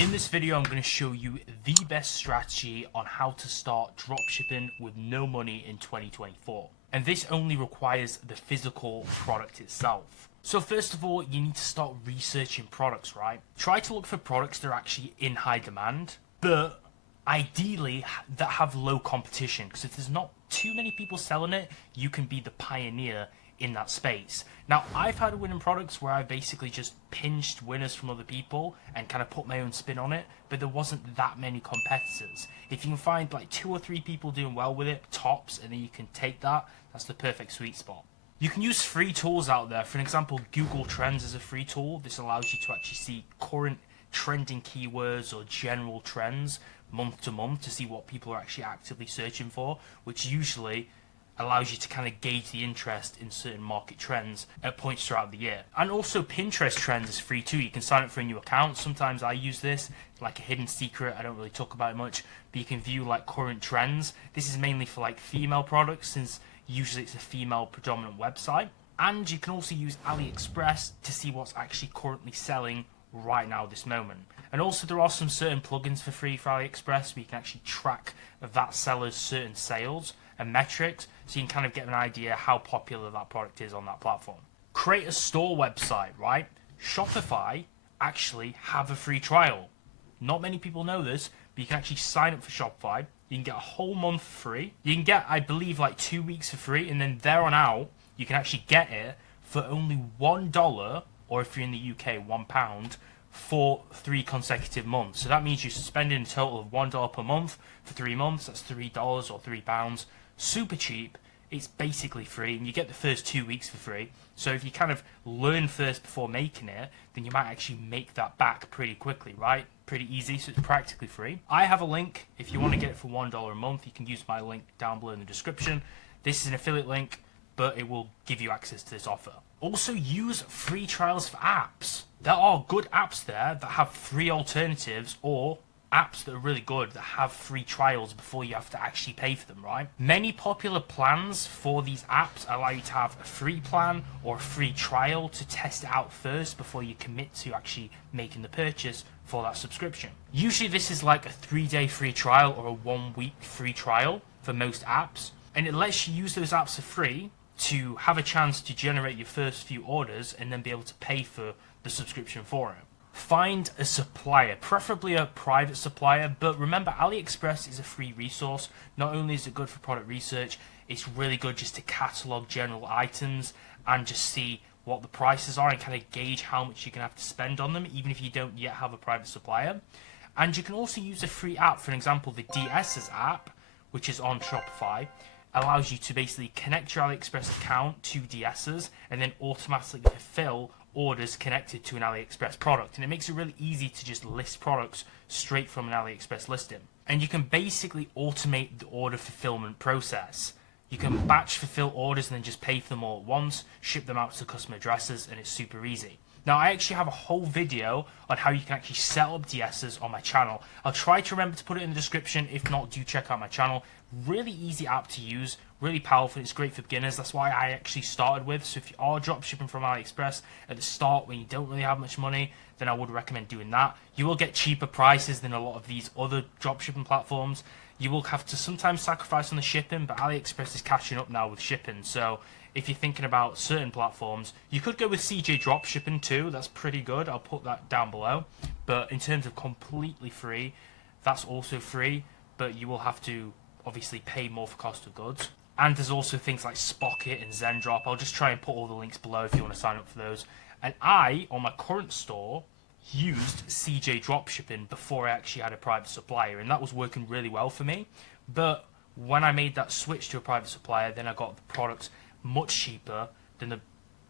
In this video, I'm going to show you the best strategy on how to start dropshipping with no money in 2024. And this only requires the physical product itself. So first of all, you need to start researching products, right? Try to look for products that are actually in high demand, but ideally that have low competition, because if there's not too many people selling it, you can be the pioneer in that space. Now, I've had winning products where I basically just pinched winners from other people and kind of put my own spin on it, but there wasn't that many competitors. If you can find like 2 or 3 people doing well with it, tops, and then you can take that, that's the perfect sweet spot. You can use free tools out there. For an example, Google Trends is a free tool. This allows you to actually see current trending keywords or general trends month to month to see what people are actually actively searching for, which usually allows you to kind of gauge the interest in certain market trends at points throughout the year. And also Pinterest Trends is free too. You can sign up for a new account. Sometimes I use this like a hidden secret. I don't really talk about it much, but you can view like current trends. This is mainly for like female products, since usually it's a female predominant website. And you can also use AliExpress to see what's actually currently selling right now, this moment. And also there are some certain plugins for free for AliExpress where you can actually track that seller's certain sales and metrics, so you can kind of get an idea how popular that product is on that platform. Create a store website, right? Shopify actually have a free trial. Not many people know this, but you can actually sign up for Shopify. You can get a whole month free. You can get, I believe, like 2 weeks for free, and then there on out, you can actually get it for only $1, or if you're in the UK, £1, for 3 consecutive months. So that means you're spending a total of $1 per month for 3 months. That's $3 or £3. Super cheap. It's basically free, and you get the first 2 weeks for free. So if you kind of learn first before making it, then you might actually make that back pretty quickly, right? Pretty easy, so it's practically free. I have a link. If you want to get it for $1 a month, you can use my link down below in the description. This is an affiliate link, but it will give you access to this offer. Also, use free trials for apps. There are good apps there that have free alternatives, or apps that are really good that have free trials before you have to actually pay for them, right? Many popular plans for these apps allow you to have a free plan or a free trial to test it out first before you commit to actually making the purchase for that subscription. Usually this is like a 3-day free trial or a 1-week free trial for most apps, and it lets you use those apps for free to have a chance to generate your first few orders and then be able to pay for the subscription for it. Find a supplier, preferably a private supplier, but remember AliExpress is a free resource. Not only is it good for product research, it's really good just to catalog general items and just see what the prices are and kind of gauge how much you're going to have to spend on them, even if you don't yet have a private supplier. And you can also use a free app. For example, the DS's app, which is on Shopify, allows you to basically connect your AliExpress account to DS's and then automatically fulfill orders connected to an AliExpress product, and it makes it really easy to just list products straight from an AliExpress listing. And you can basically automate the order fulfillment process. You can batch fulfill orders and then just pay for them all at once, ship them out to customer addresses, and it's super easy. Now, I actually have a whole video on how you can actually set up DS's on my channel. I'll try to remember to put it in the description. If not, do check out my channel. Really easy app to use, really powerful. It's great for beginners. That's why I actually started with. So if you are dropshipping from AliExpress at the start when you don't really have much money, then I would recommend doing that. You will get cheaper prices than a lot of these other dropshipping platforms. You will have to sometimes sacrifice on the shipping, but AliExpress is catching up now with shipping. So if you're thinking about certain platforms, you could go with CJ Dropshipping too. That's pretty good. I'll put that down below. But in terms of completely free, that's also free, but you will have to obviously pay more for cost of goods. And there's also things like Spocket and Zendrop. I'll just try and put all the links below if you want to sign up for those. And I, on my current store, used CJ Dropshipping before I actually had a private supplier, and that was working really well for me. But when I made that switch to a private supplier, then I got the products much cheaper than the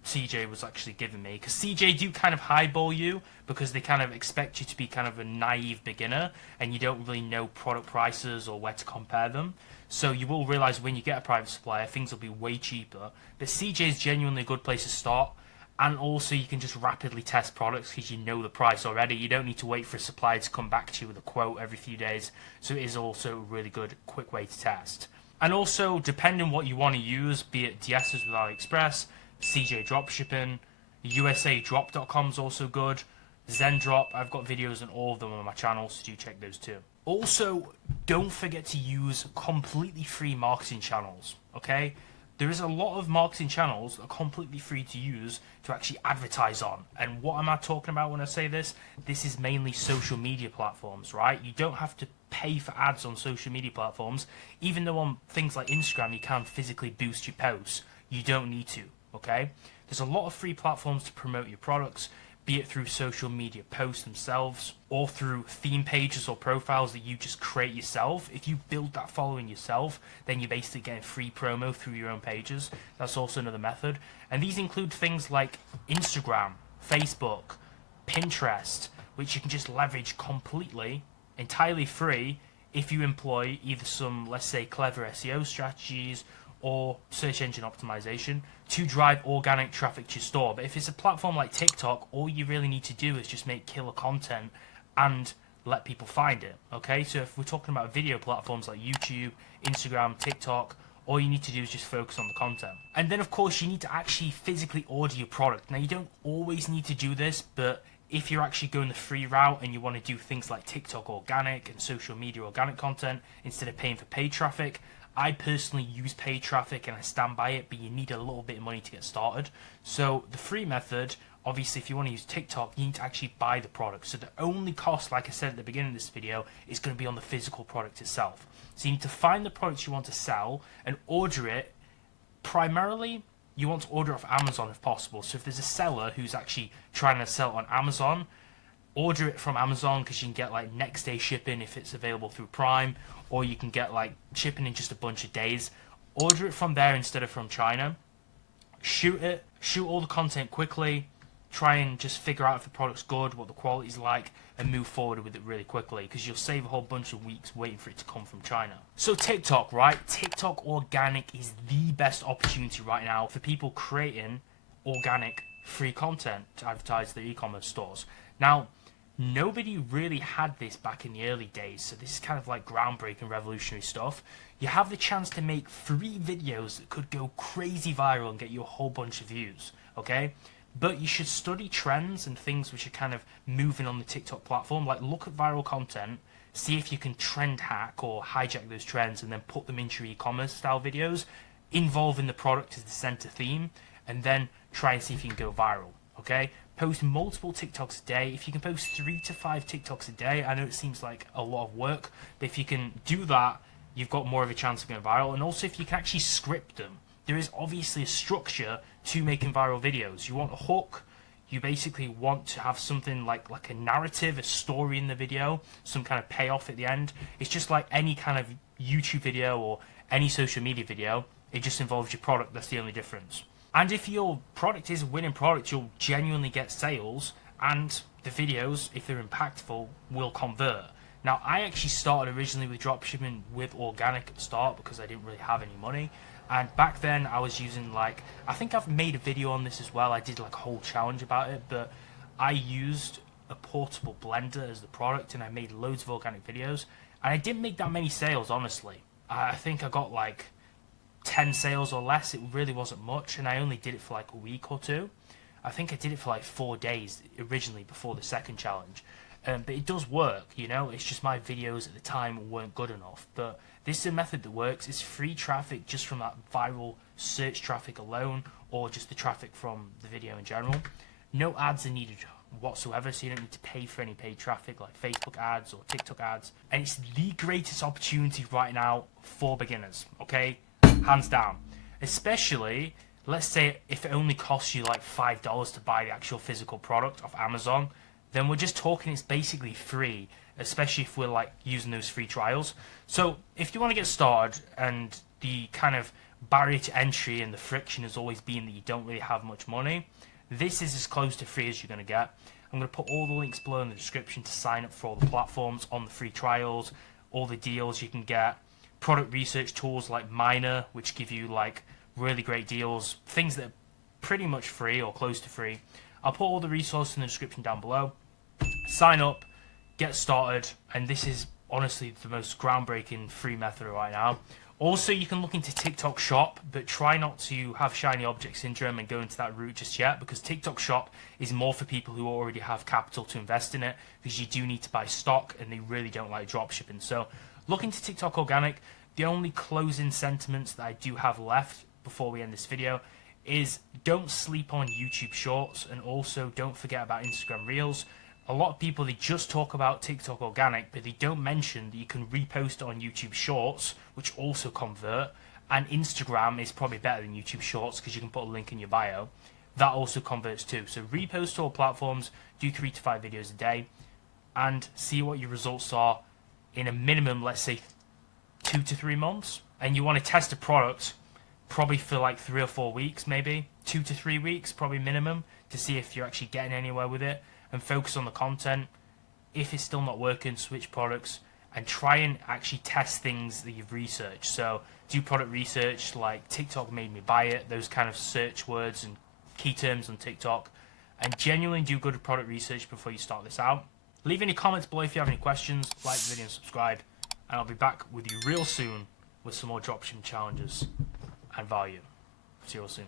CJ was actually giving me, because CJ do kind of highball you because they kind of expect you to be kind of a naive beginner and you don't really know product prices or where to compare them. So you will realize when you get a private supplier, things will be way cheaper. But CJ is genuinely a good place to start, and also you can just rapidly test products because you know the price already. You don't need to wait for a supplier to come back to you with a quote every few days. So it is also a really good, quick way to test. And also, depending on what you want to use, be it DS's with AliExpress, CJ Dropshipping, USADrop.com is also good. Zendrop. I've got videos on all of them on my channel, so do check those too. Also, don't forget to use completely free marketing channels, okay? There is a lot of marketing channels that are completely free to use to actually advertise on. And what am I talking about when I say this? This is mainly social media platforms, right? You don't have to pay for ads on social media platforms, even though on things like Instagram you can physically boost your posts. You don't need to, okay? There's a lot of free platforms to promote your products, be it through social media posts themselves or through theme pages or profiles that you just create yourself. If you build that following yourself, then you're basically getting free promo through your own pages. That's also another method. And these include things like Instagram, Facebook, Pinterest, which you can just leverage completely, entirely free, if you employ either some, let's say, clever SEO strategies or search engine optimization to drive organic traffic to your store. But if it's a platform like TikTok, all you really need to do is just make killer content and let people find it, okay? So if we're talking about video platforms like YouTube, Instagram, TikTok, all you need to do is just focus on the content. And then, of course, you need to actually physically order your product. Now, you don't always need to do this, but if you're actually going the free route and you want to do things like TikTok organic and social media organic content instead of paying for paid traffic, I personally use paid traffic and I stand by it, but you need a little bit of money to get started. So the free method, obviously, if you want to use TikTok, you need to actually buy the product. So the only cost, like I said at the beginning of this video, is going to be on the physical product itself. So you need to find the products you want to sell and order it. Primarily, you want to order off Amazon if possible. So if there's a seller who's actually trying to sell on Amazon, order it from Amazon, because you can get like next day shipping if it's available through Prime, or you can get like shipping in just a bunch of days. Order it from there instead of from China. Shoot all the content quickly, try and just figure out if the product's good, what the quality's like, and move forward with it really quickly, because you'll save a whole bunch of weeks waiting for it to come from China. So TikTok, right? TikTok organic is the best opportunity right now for people creating organic free content to advertise their e-commerce stores. Now, nobody really had this back in the early days, so this is kind of like groundbreaking, revolutionary stuff. You have the chance to make free videos that could go crazy viral and get you a whole bunch of views, okay? But you should study trends and things which are kind of moving on the TikTok platform. Like, look at viral content, see if you can trend hack or hijack those trends and then put them into your e-commerce style videos, involving the product as the center theme, and then try and see if you can go viral, okay? Post multiple TikToks a day. If you can post 3 to 5 TikToks a day, I know it seems like a lot of work, but if you can do that, you've got more of a chance of going viral. And also, if you can actually script them, there is obviously a structure to making viral videos. You want a hook. You basically want to have something like a narrative, a story in the video, some kind of payoff at the end. It's just like any kind of YouTube video or any social media video. It just involves your product. That's the only difference. And if your product is a winning product, you'll genuinely get sales, and the videos, if they're impactful, will convert. Now, I actually started originally with dropshipping with organic at the start because I didn't really have any money. And back then, I was using I think I've made a video on this as well. I did like a whole challenge about it, but I used a portable blender as the product, and I made loads of organic videos. And I didn't make that many sales, honestly. I think I got like 10 sales or less. It really wasn't much, and I only did it for like a week or two. I think I did it for like 4 days originally before the second challenge. But it does work, you know. It's just my videos at the time weren't good enough. But this is a method that works. It's free traffic just from that viral search traffic alone, or just the traffic from the video in general. No ads are needed whatsoever, so you don't need to pay for any paid traffic like Facebook ads or TikTok ads. And it's the greatest opportunity right now for beginners, okay? Hands down. Especially, let's say if it only costs you like $5 to buy the actual physical product off Amazon, then we're just talking it's basically free, especially if we're like using those free trials. So if you want to get started, and the kind of barrier to entry and the friction has always been that you don't really have much money, this is as close to free as you're going to get. I'm going to put all the links below in the description to sign up for all the platforms on the free trials, all the deals you can get, product research tools like Miner, which give you like really great deals, things that are pretty much free or close to free. I'll put all the resources in the description down below. Sign up, get started, and this is honestly the most groundbreaking free method right now. Also, you can look into TikTok Shop, but try not to have shiny object syndrome and go into that route just yet, because TikTok Shop is more for people who already have capital to invest in it, because you do need to buy stock and they really don't like dropshipping. So look into TikTok Organic. The only closing sentiments that I do have left before we end this video is don't sleep on YouTube Shorts, and also don't forget about Instagram Reels. A lot of people, they just talk about TikTok Organic, but they don't mention that you can repost on YouTube Shorts, which also convert, and Instagram is probably better than YouTube Shorts because you can put a link in your bio. That also converts too. So repost to all platforms, do 3 to 5 videos a day, and see what your results are in a minimum, let's say 2 to 3 months. And you want to test a product probably for like 3 or 4 weeks, maybe 2 to 3 weeks, probably minimum, to see if you're actually getting anywhere with it, and focus on the content. If it's still not working, switch products, and try and actually test things that you've researched. So do product research, like TikTok made me buy it, those kind of search words and key terms on TikTok, and genuinely do good product research before you start this out. Leave any comments below if you have any questions, like the video and subscribe, and I'll be back with you real soon with some more dropshipping challenges and value. See you all soon.